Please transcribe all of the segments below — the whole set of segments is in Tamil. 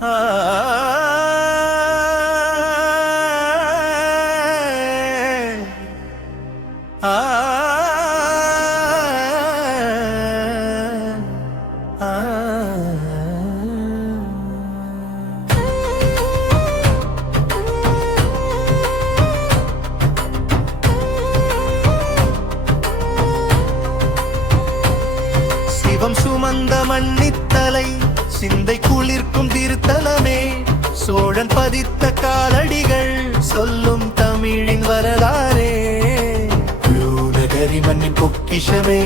சிவம் சுமந்த மன்னித்தலை சிந்தை குளிர்க்கும் திருத்தலமே, சோழன் பதித்த காலடிகள் சொல்லும் தமிழின் வரலாறே. நகரி மண்ணின் பொக்கிஷமே,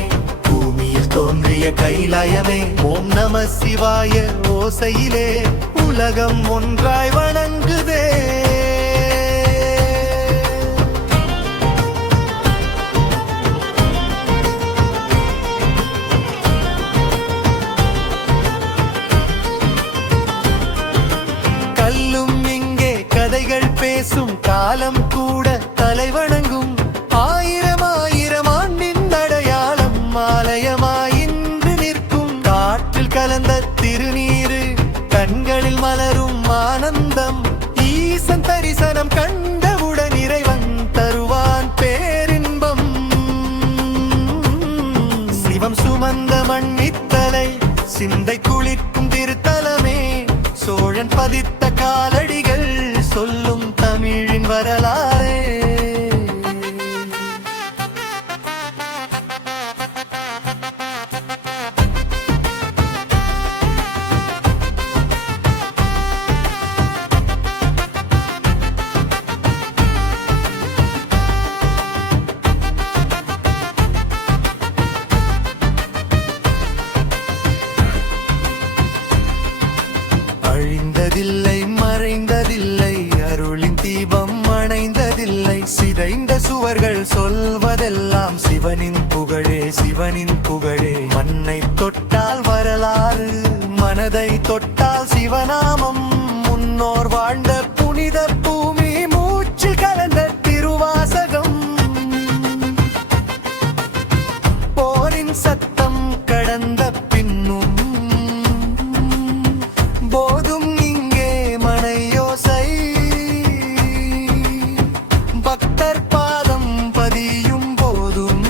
பூமியில் தோன்றிய கைலாயமே, ஓம் நம சிவாய ஓசையிலே உலகம் ஒன்றாய் வணங்குதே. பேசும் காலம் கூட தலை வணங்கும், ஆயிரம் ஆயிரம் ஆண்டின் அடையாளம் ஆலயமாய் இன்று நிற்கும். காற்றில் கலந்த திருநீரு, கண்களில் மலரும் ஆனந்தம், ஈசன் தரிசனம் கண்டவுடன் இறைவன் தருவான் பேரின்பம். சிவம் சுமந்த மன்னித்தலை சிந்தை குளிர்க்கும் திருத்தலமே, சோழன் பதித்த காலடிகள் சொல்லும் தமிழின் வரலாறே. அழிந்ததில்லை மறைந்ததில்லை, அருளின் தீபம் அணைந்ததில்லை, சிதைந்த சுவர்கள் சொல்வதெல்லாம் சிவனின் புகழே சிவனின் புகழே. மண்ணை தொட்டால் வரலாறு, மனதை தொட்டால் சிவநாமம், முன்னோர் வாழ்ந்த புனித பூமி, மூச்சில் கலந்த திருவாசகம். போரின் சத்தம் கடந்த பின்னும் போதும் இங்கே மனையோசை, பக்தர் பாதம் பதியும் போதும்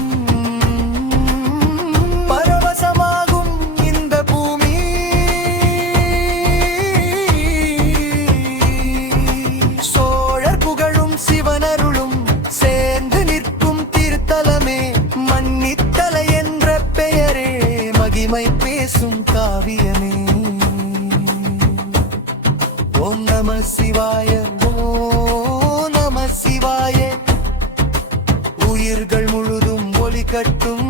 பரவசமாகும் இந்த பூமி. சோழர் புகழும் சிவனருளும் சேர்ந்து நிற்கும் திருத்தலமே, மன்னித்தலை என்ற பெயரே மகிமை பேசும் காவியமே. ஓம் நம சிவாய ஓம் நம சிவாய, உயிர்கள் முழுதும் ஒலி கட்டும்